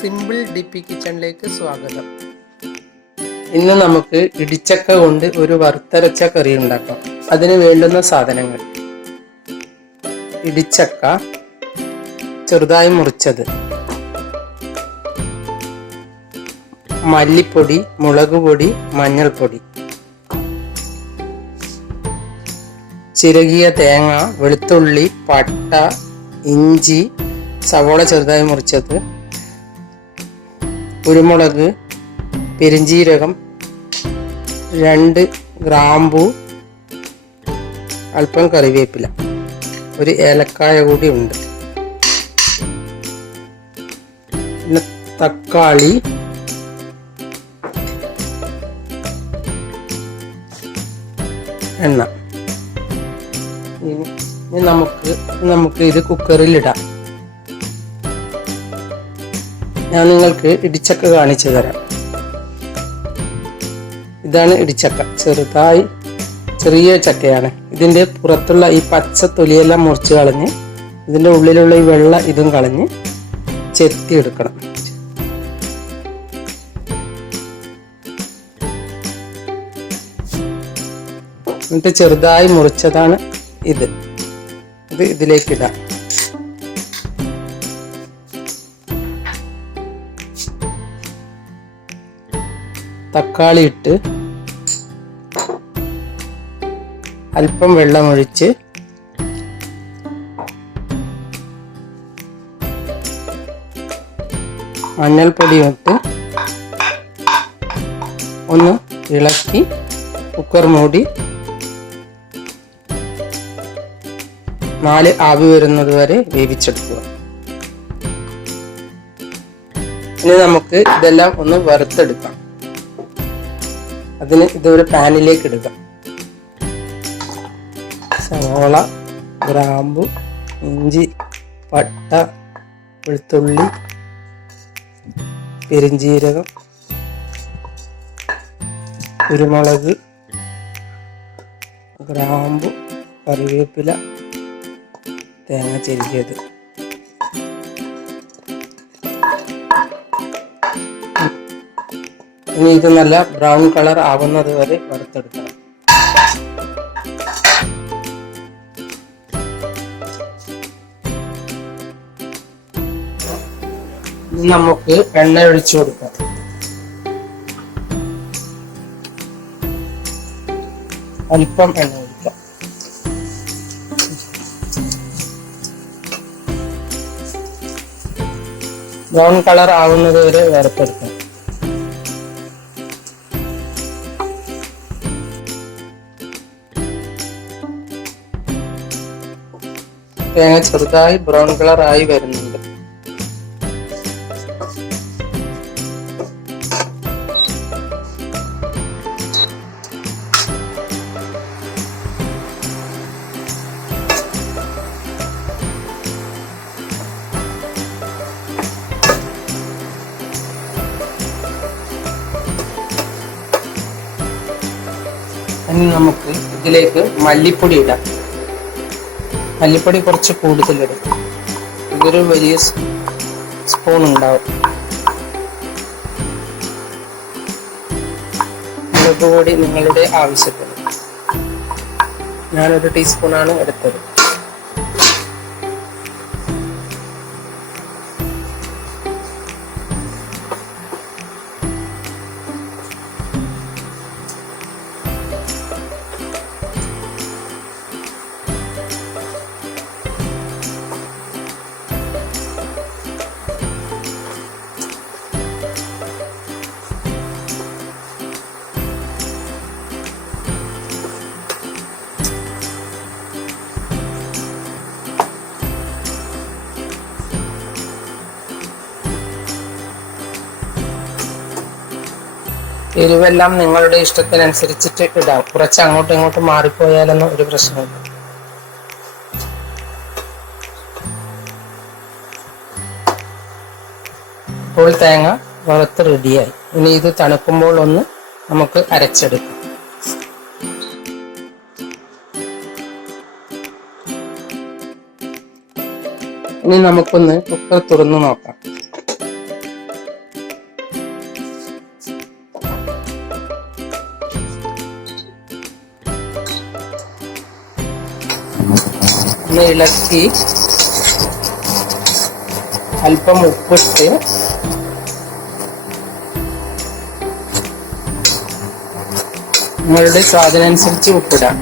Simple ഡിപ്പി കിച്ചണിലേക്ക് സ്വാഗതം. ഇന്ന് നമുക്ക് ഇടിച്ചക്ക കൊണ്ട് ഒരു വറുത്തരച്ച കറി ഉണ്ടാക്കാം. അതിന് വേണ്ടുന്ന സാധനങ്ങൾ: ഇടിച്ചക്ക ചെറുതായി മുറിച്ചത്, മല്ലിപ്പൊടി, മുളകുപൊടി, മഞ്ഞൾപ്പൊടി, ചിരകിയ തേങ്ങ, വെളുത്തുള്ളി, പട്ട, ഇഞ്ചി, സവോള ചെറുതായി മുറിച്ചത്, കുരുമുളക്, പെരിഞ്ജീരകം, 2 ഗ്രാമ്പൂ, അല്പം കറിവേപ്പില, ഒരു ഏലക്കായ കൂടി ഉണ്ട്. പിന്നെ തക്കാളി, എണ്ണ. ഇനി നമുക്ക് ഇത് കുക്കറിൽ ഇടാം. ഞാൻ നിങ്ങൾക്ക് ഇടിച്ചക്ക കാണിച്ചു തരാം. ഇതാണ് ഇടിച്ചക്ക. ചെറിയ ചക്കയാണ്. ഇതിൻ്റെ പുറത്തുള്ള ഈ പച്ച തൊലിയെല്ലാം മുറിച്ച് കളഞ്ഞ് ഇതിൻ്റെ ഉള്ളിലുള്ള ഈ വെള്ള ഇതും കളഞ്ഞ് ചെത്തി എടുക്കണം. എന്നിട്ട് ചെറുതായി മുറിച്ചതാണ് ഇത് ഇതിലേക്കിടാം. തക്കാളി ഇട്ട് അല്പം വെള്ളമൊഴിച്ച് മഞ്ഞൾപ്പൊടി ഇട്ട് ഒന്ന് ഇളക്കി കുക്കർ മൂടി 4 ആവി വരുന്നത് വരെ വേവിച്ചെടുക്കുക. ഇനി നമുക്ക് ഇതെല്ലാം ഒന്ന് വറുത്തെടുക്കാം. അതിന് ഇതൊരു പാനിലേക്ക് ഇടുക. സവോള, ഗ്രാമ്പു, ഇഞ്ചി, പട്ട, വെളുത്തുള്ളി, പെരിഞ്ജീരകം, കുരുമുളക്, ഗ്രാമ്പു, കറിവേപ്പില, തേങ്ങ ചിരകിയത്. ഇനി ഇത് നല്ല ബ്രൗൺ കളർ ആവുന്നത് വരെ വറുത്തെടുക്കണം. ഇനി നമുക്ക് എണ്ണ ഒഴിച്ചു കൊടുക്കാം. അല്പം എണ്ണ ഒഴിക്കാം. ബ്രൗൺ കളർ ആവുന്നത് വരെ വറുത്തെടുക്കാം. തേങ്ങ ചെറുതായി ബ്രൗൺ കളർ ആയി വരുന്നുണ്ട്. ഇനി നമുക്ക് ഇതിലേക്ക് മല്ലിപ്പൊടി ഇടാം. മല്ലിപ്പൊടി കുറച്ച് കൂടുതലിടും. ഇതൊരു വലിയ സ്പൂൺ ഉണ്ടാവും. മുളക് പൊടി നിങ്ങളുടെ ആവശ്യത്തിന്. ഞാനൊരു ടീസ്പൂണാണ് എടുത്തത്. എരിവെല്ലാം നിങ്ങളുടെ ഇഷ്ടത്തിനനുസരിച്ചിട്ട് ഇടാം. കുറച്ച് അങ്ങോട്ടും ഇങ്ങോട്ടും മാറിപ്പോയാലൊന്നും ഒരു പ്രശ്നമില്ല. ഇപ്പോൾ തേങ്ങ വറുത്ത് റെഡിയായി. ഇനി ഇത് തണുക്കുമ്പോൾ ഒന്ന് നമുക്ക് അരച്ചെടുക്കാം. ഇനി നമുക്കൊന്ന് കുക്കർ തുറന്നു നോക്കാം. ഒന്ന് ഇളക്കി അല്പം ഉപ്പിട്ട് നിങ്ങളുടെ സ്വാദിനനുസരിച്ച് ഉപ്പിടാം.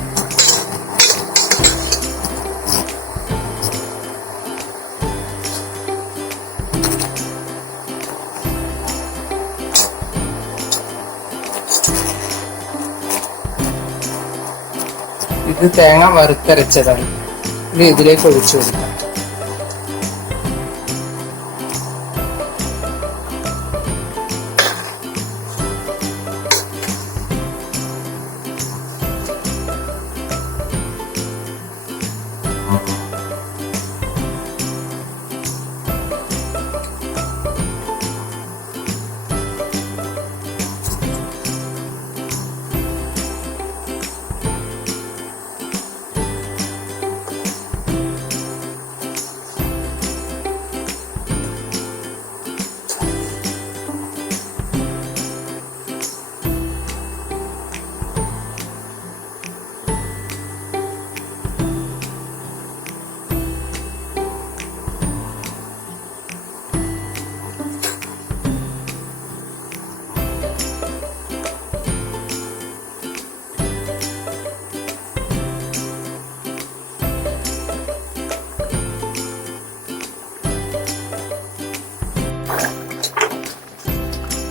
ഇത് തേങ്ങ വറുത്തരച്ചതാണ്. ഇത് ഇതിലേക്ക് ഒഴിച്ചു കൊടുക്കാം.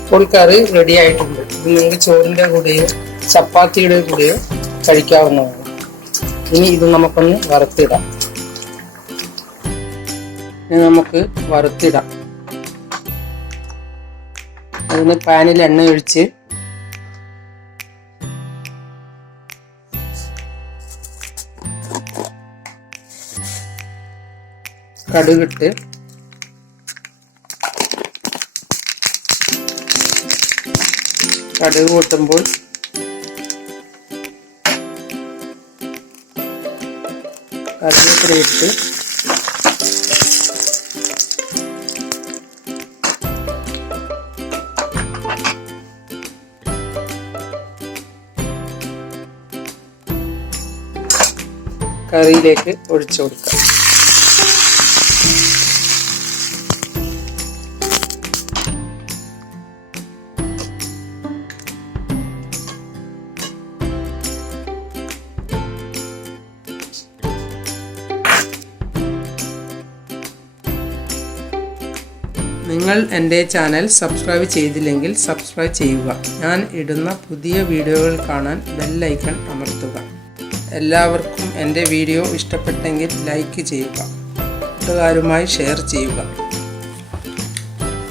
ഇപ്പോൾ കറി റെഡി ആയിട്ടുണ്ട്. ഇത് നിങ്ങൾക്ക് ചോറിൻ്റെ കൂടെയോ ചപ്പാത്തിയുടെ കൂടെയോ കഴിക്കാവുന്നതാണ്. ഇനി ഇത് നമുക്കൊന്ന് വറുത്തിടാം. അതിന് പാനിൽ എണ്ണ ഒഴിച്ച് കടുകിട്ട് കടുക് പൊട്ടുമ്പോൾ കറിവേപ്പില ഇട്ട് കറിയിലേക്ക് ഒഴിച്ചു കൊടുക്കാം. നിങ്ങൾ എൻ്റെ ചാനൽ സബ്സ്ക്രൈബ് ചെയ്തില്ലെങ്കിൽ സബ്സ്ക്രൈബ് ചെയ്യുക. ഞാൻ ഇടുന്ന പുതിയ വീഡിയോകൾ കാണാൻ ബെൽ ഐക്കൺ അമർത്തുക. എല്ലാവർക്കും എൻ്റെ വീഡിയോ ഇഷ്ടപ്പെട്ടെങ്കിൽ ലൈക്ക് ചെയ്യുക. കൂട്ടുകാരുമായി ഷെയർ ചെയ്യുക.